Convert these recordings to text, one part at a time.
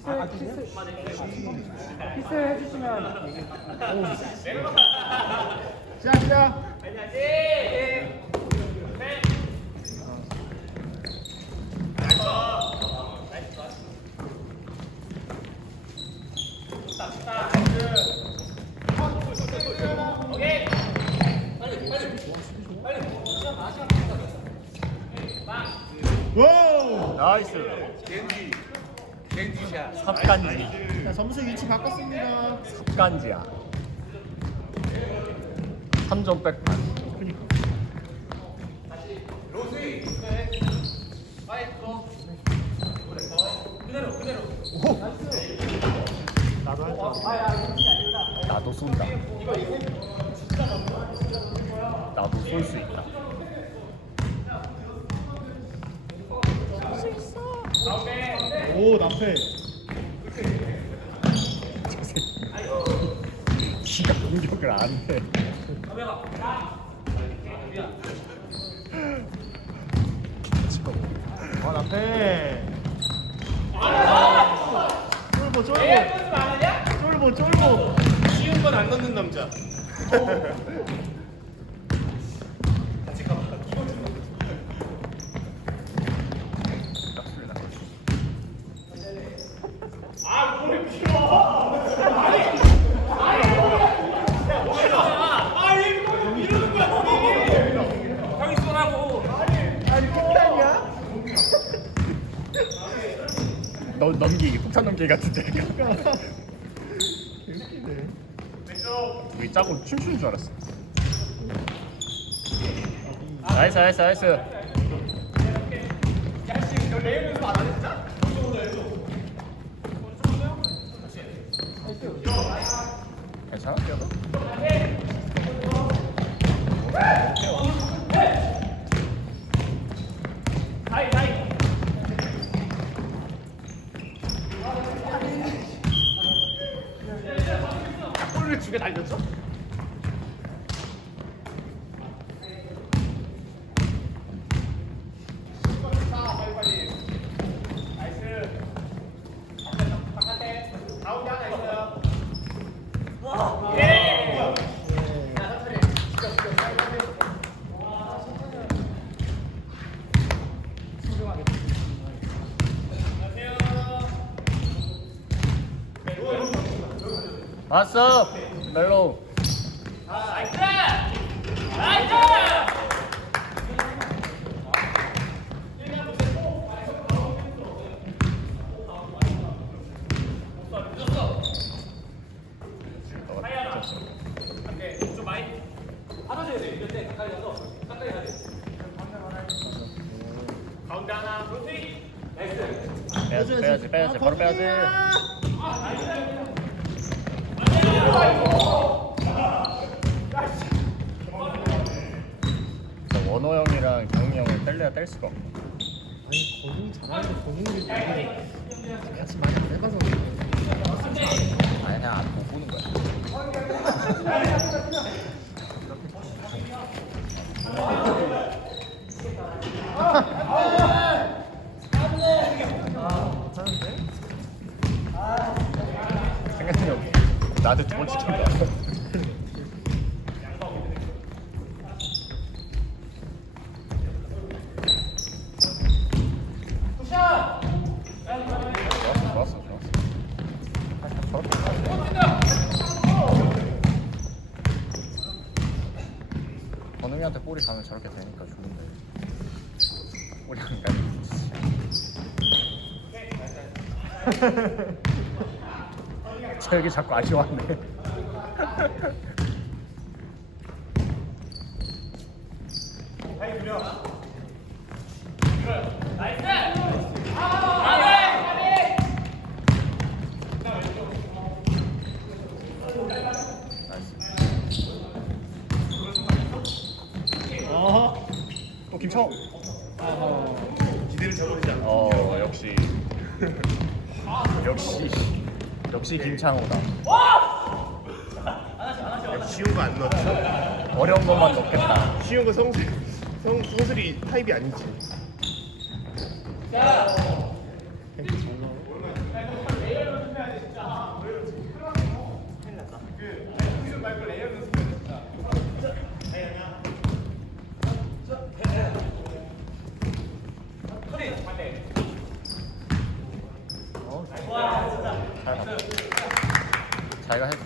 키스 키스 키스 해주시면 시작 시작 와! 나이스. 삽간지. 자 점수 위치 바꿨습니다. 삽간지야. 3점 백반. 그니까. 나도 할줄 나도 쏜다. 나도 쏠 수 있다. 오 나패. 지가 공격을 안 해. 아 나패. 쫄보 쫄보. 쫄보 쫄보. 쉬운 건 안 넣는 남자. 넘기기 같은데. 개웃기네. 우리 짜고 춤추는 줄 알았어. 나이스, 나이스, 나이스. 괜찮아? 뛰어도? 골을 두개 날렸죠? 왔어! 멜로우. 가운데 하나. 빼야지, 빼야지, 빼야지, 바로 빼야지. 원호 형이랑 경희 형을 뗄래야 뗄 수가 없네. 아니 거북이 잘하는데 거북이 같이 많이 안 해봐서 그냥 못 보는 거야. 괜찮은데? 생각이 없네. 나한테 두번 시킨다. 좋았어, 좋았어, 좋았어. 볼이 가면 저렇게 되니까 좋은데. 볼이 안 가면 저기 자꾸 아쉬워하네. 어. 또 김청 기대를 저버리지 않아. 어 역시 역시 역시 김창호다 쉬운 거 안 넣었죠? 어려운 것만 넣겠다 쉬운 거 성슬 성 성슬이 타입이 아니지. 잘 나와. 어, 잘 가. 자기가 해도 되는데.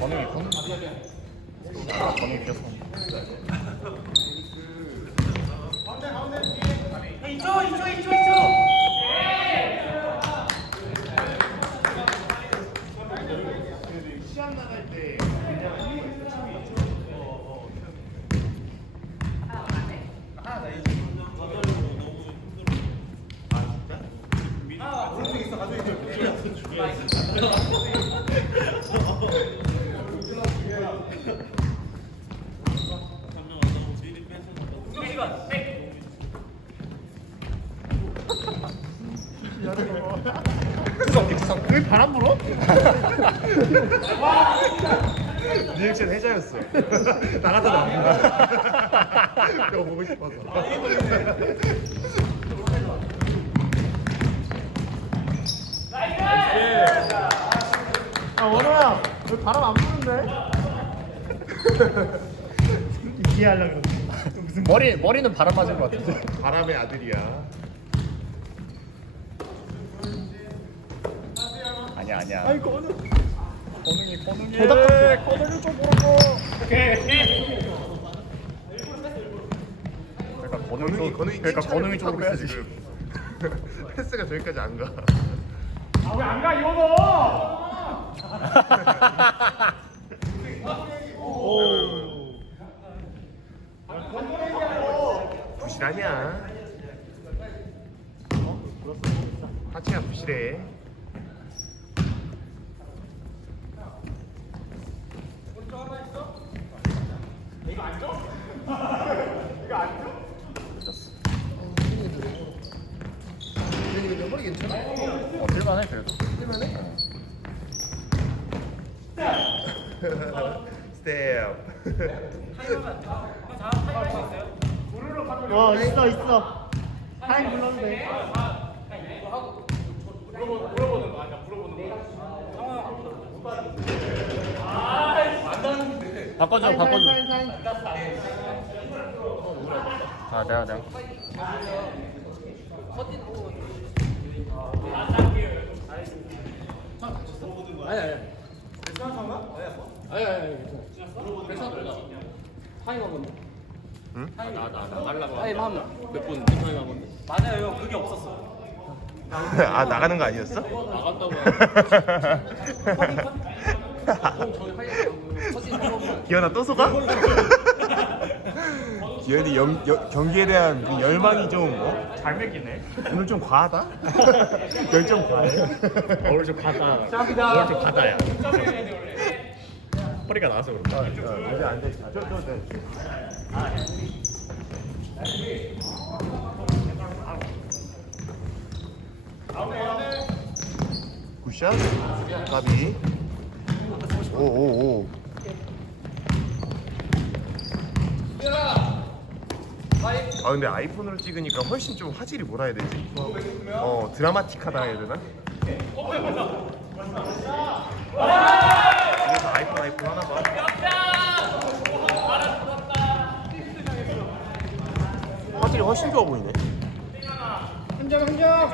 번호이 번호. 아, 번호이 비었어. 시합 나갈 때 왜 바람 불어? 리액션 해자였어. 나갔다 나간다. 너 보고 싶어서. 아 원호야 왜 바람 안 부는데? 이해하려고 그러는데 무슨 머리 머리는 바람 맞은 것 같은데. 바람의 아들이야. 아니야 아니야. 아이고 오늘 고능이 고능이. 대답 같아. 고능이 좀 보고. 그러니까 고능이 건웅이 쪽 건웅이 그러니까 고능이 쪽으로 해야지. 지금. 패스가 저기까지 안 가. 부실하냐? 하체가 부실해. 늦었어. 근데 머리 괜찮아? 어 뛸만 해 그래도. 뛸만해? 스텝. 어 있어 있어 타임 불러도 돼 바꿔줘 타임 바꿔줘. 타임 타임 아 내가 내가. 아니 아니. 아니 아니 괜찮아. 타임 한 건데 응? 나나나 말라고 타임 한몇분? 타임 한 건데 맞아요 형. 그게 없었어 아 나가는 거 아니었어? 나간다고 기현아 또 속아? 기현이 영, 여, 경기에 대한 그 열망이 좀 어? 잘 먹이네. 오늘 좀 과하다? 열정 과해? 오늘 좀 가다. 오늘 좀 과다야 허리가 나와서 그런가? 이제 앉아있어 저, 저, 저. 굿샷 까비 오오 오 아 근데 아이폰으로 찍으니까 훨씬 좀 화질이 뭐라 해야 되지? 어 드라마틱하다 해야 되나? 그래서 아이폰 아이폰 하나 봐. 화질이 훨씬 좋아 보이네. 흔적 흔적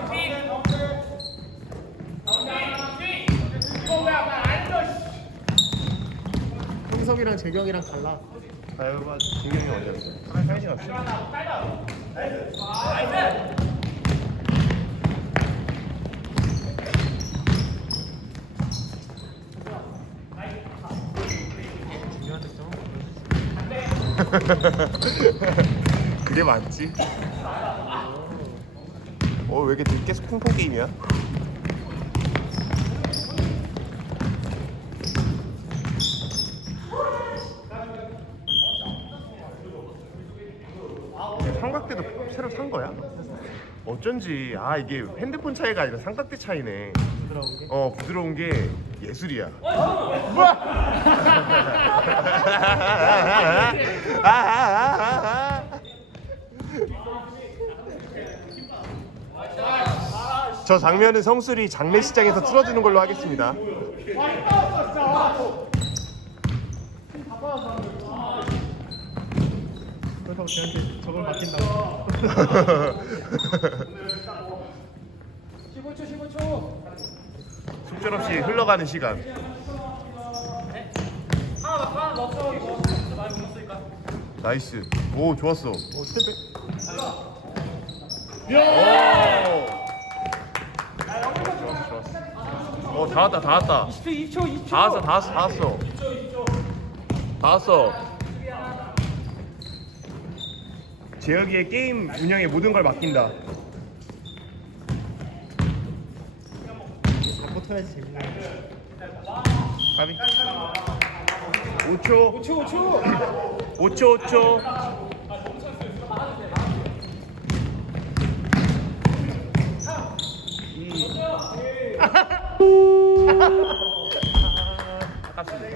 형섭이랑 재경이랑 달라 아유가 진경이 어디 갔어? 하나 사이즈 갔어. 그게 맞지? 어, 왜 이렇게 계속 핑퐁 게임이야? 삼각대도 새로 산 거야? 어쩐지 아 이게 핸드폰 차이가 아니라 삼각대 차이네. 부드러운 게. 어 부드러운 게 예술이야. 우와! 저 장면은 성술이 장례식장에서 틀어주는 걸로 하겠습니다. 그렇다고 쟤한테 저걸 맡긴다고. 15초 15초 속절없이 흘러가는 시간. 나이스. 오 좋았어. 오 스텝백. 오. 좋았어 좋았어. 어다 왔다 다 왔다. 20초 2초 2초 다 왔어 다 왔어 다 왔어. 다 왔어. 재혁이의 게임 운영에 모든 걸 맡긴다. 붙어야지 재밌네. 가비. 5초. 5초 5초. 5초 5초. 음.